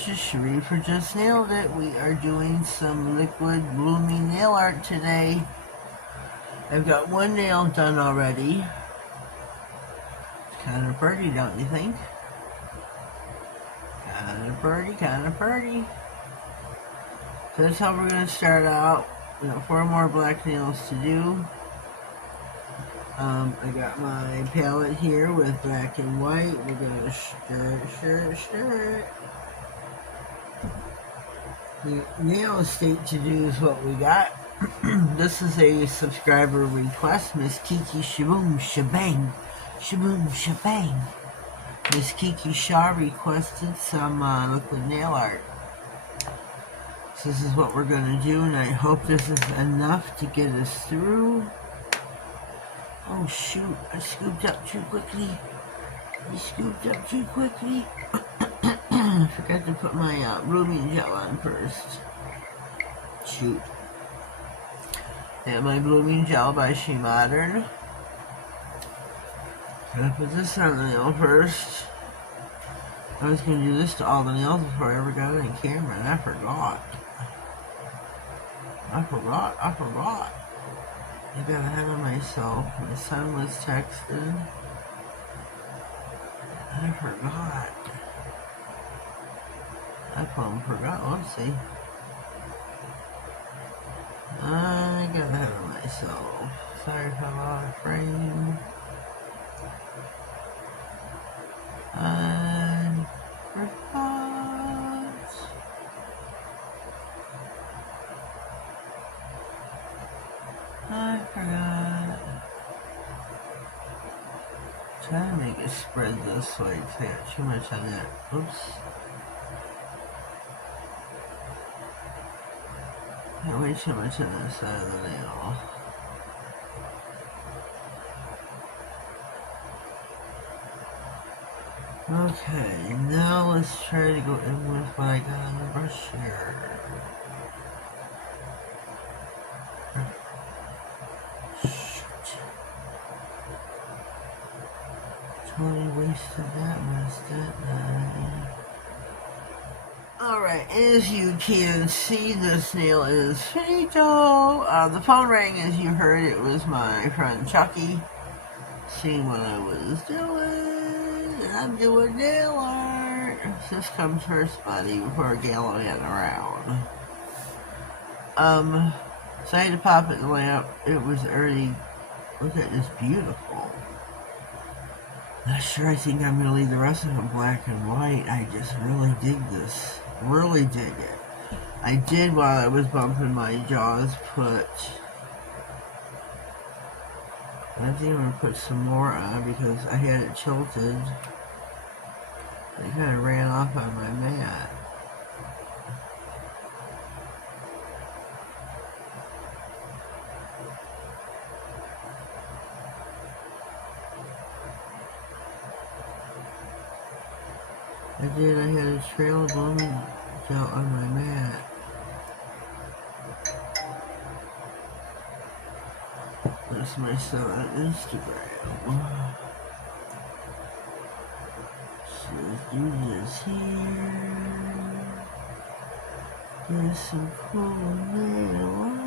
this is Cherie for Just Nailed It. We are doing some liquid blooming nail art today. I've got one nail done already. Kind of pretty, don't you think? Kind of pretty, kind of pretty. So that's how we're going to start out. We got 4 more black nails to do. I got my palette here with black and white. We're going to stir it. The nail estate to do is what we got. This is a subscriber request. Miss Kiki Shaboom Shabang. Shaboom Shabang. Miss Kiki Shaw requested some liquid nail art. So this is what we're going to do, and I hope this is enough to get us through. Oh shoot, I scooped up too quickly. I forgot to put my blooming gel on first. Shoot. And my blooming gel by She Modern. Gonna put this on the nail first. I was gonna do this to all the nails before I ever got it on camera, and I forgot. I got ahead of myself. My son was texting. I forgot. I plumb forgot. Oopsie. I got ahead of myself. Sorry if I'm out of frame. I forgot. Try to make it spread this way. I got too much on that. Oops. Got way too much on that side of the nail. Okay, now let's try to go in with what I got on the brush here. Totally wasted that, missed it. Alright, as you can see, this nail is finito. The phone rang, as you heard. It was my friend Chucky, seeing what I was doing. And I'm doing nail art. This comes first, buddy, before gallivanting around. So I had to pop it in the lamp. It was already, look at this, beautiful. Not sure, I think I'm going to leave the rest of it black and white. I just really dig this. Really dig it. I did, while I was bumping my jaws, I think I'm going to put some more on because I had it tilted. It kind of ran off on my mat. I did, I had a trail of blooming gel on my mat. That's my son on Instagram. So let's do this here. There's some cool nail art.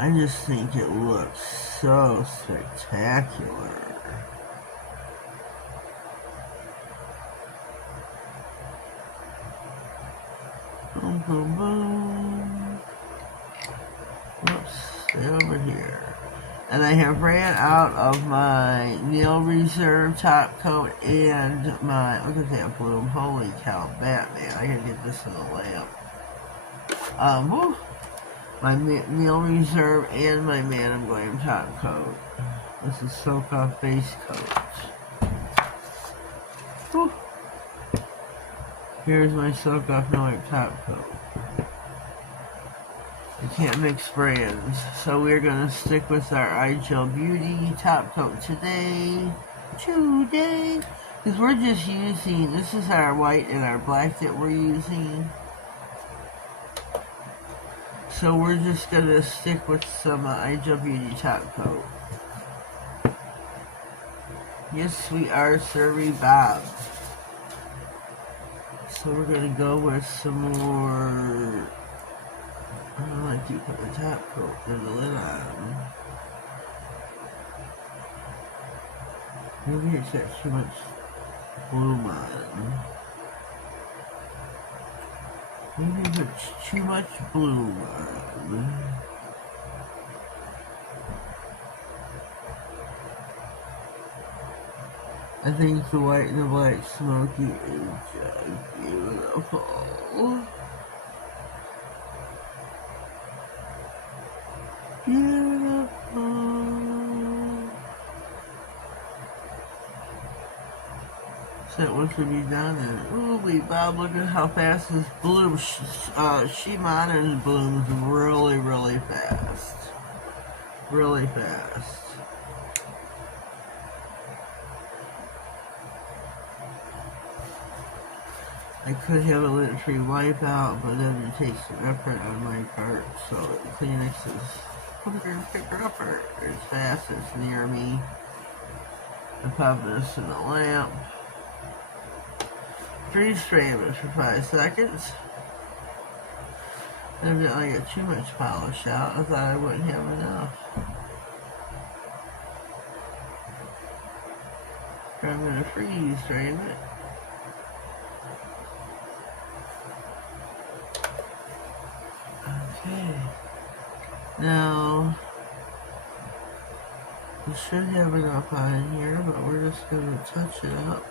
I just think it looks so spectacular. Boom, boom, boom. Whoops, stay over here. And I have ran out of my Nail Reserve top coat and my, look at that bloom, holy cow, Batman. I gotta get this in the lamp. Whew. My Nail Reserve and my Madam Glam top coat. This is Soak Off Base Coat. Whew. Here's my Soak Off Noir top coat. I can't mix brands, so we're going to stick with our iGel Beauty top coat today. Because we're just using, this is our white and our black that we're using. So we're just going to stick with some iGel Beauty top coat. Yes, we are, Sir Bob. So we're gonna go with some more. I don't like you put the top coat and the lid on. Maybe it's got too much bloom on. Maybe it's too much bloom on. I think the white and the black Smokey is just beautiful. Beautiful. So that one should be done. And ooh, Bob, look at how fast this blooms. Shimano blooms really, really fast. Really fast. I could have a lint free wipe out, but then it takes an effort on my part, so Kleenex is quicker upper as fast as near me. I pop this in the lamp. Freeze frame it for 5 seconds. Evidently I got too much polish out. I thought I wouldn't have enough. So I'm going to freeze frame it. Okay. Now, we should have enough on here, but we're just going to touch it up.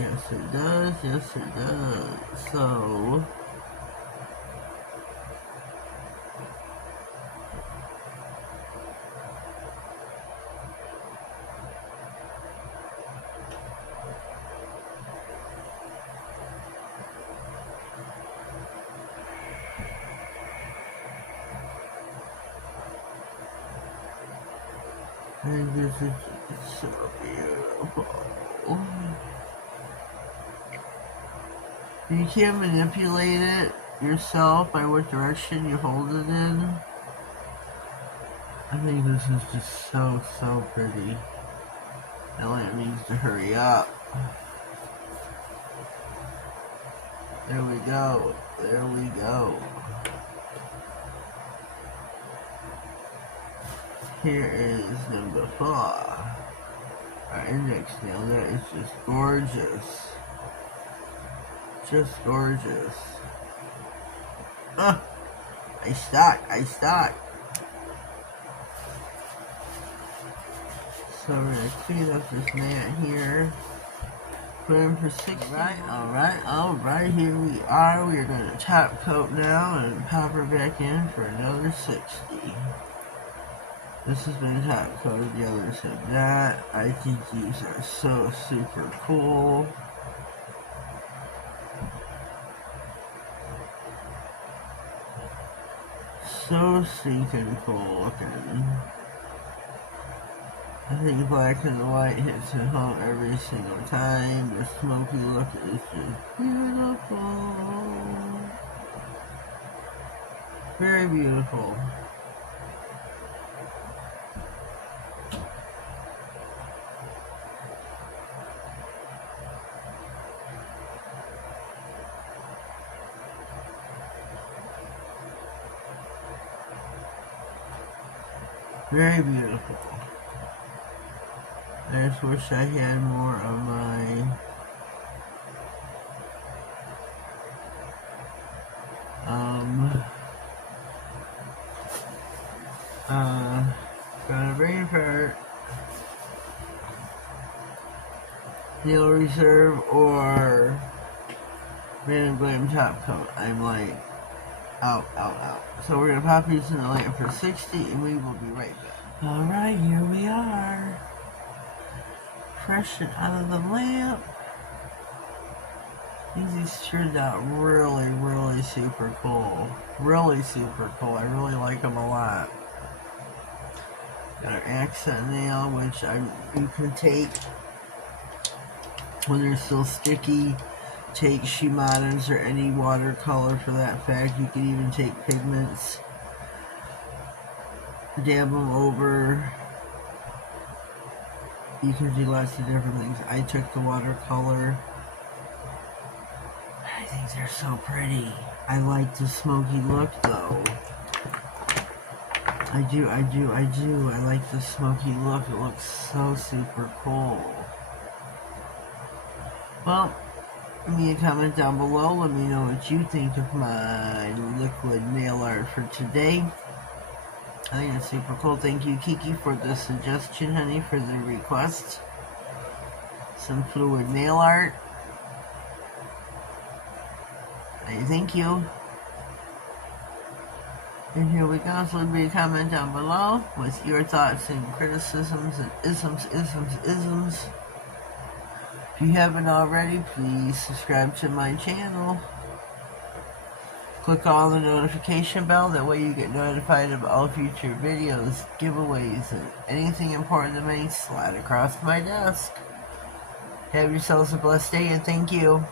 Yes, it does. Yes, it does. So, and this is so beautiful. You can manipulate it yourself by what direction you hold it in. I think this is just so, so pretty. That lamp needs to hurry up. There we go. There we go. Here is number 4. Our index nail. That is just gorgeous. Just gorgeous. I stuck. So we're gonna clean up this mat here. Put in for 60. Alright, here we are. We're gonna top coat now and pop her back in for another 60. This has been top coated, the others have not. I think these are so super cool. So stinking cool looking. I think black and the white hits it home every single time. The smoky look is just beautiful. Very beautiful. Very beautiful. I just wish I had more of my gonna bring apart Nail Reserve or Random Glam Top Coat. I'm like out. So we're gonna pop these in the lamp for 60 and we will be right back. Alright, here we are. Fresh it out of the lamp. These turned out really super cool. Really super cool. I really like them a lot. Got our accent nail, which you can take when they're still sticky. Take Shimano's or any watercolor for that fact. You can even take pigments, dab them over You can do lots of different things. I took the watercolor. I think they're so pretty. I like the smoky look though. I do. I like the smoky look. It looks so super cool. Well, leave me a comment down below. Let me know what you think of my liquid nail art for today. I think it's super cool. Thank you, Kiki, for the suggestion, honey, for the request. Some fluid nail art. Thank you. And here we go. So leave me a comment down below with your thoughts and criticisms and isms. If you haven't already, please subscribe to my channel. Click on the notification bell. That way you get notified of all future videos, giveaways, and anything important that may slide across my desk. Have yourselves a blessed day, and thank you.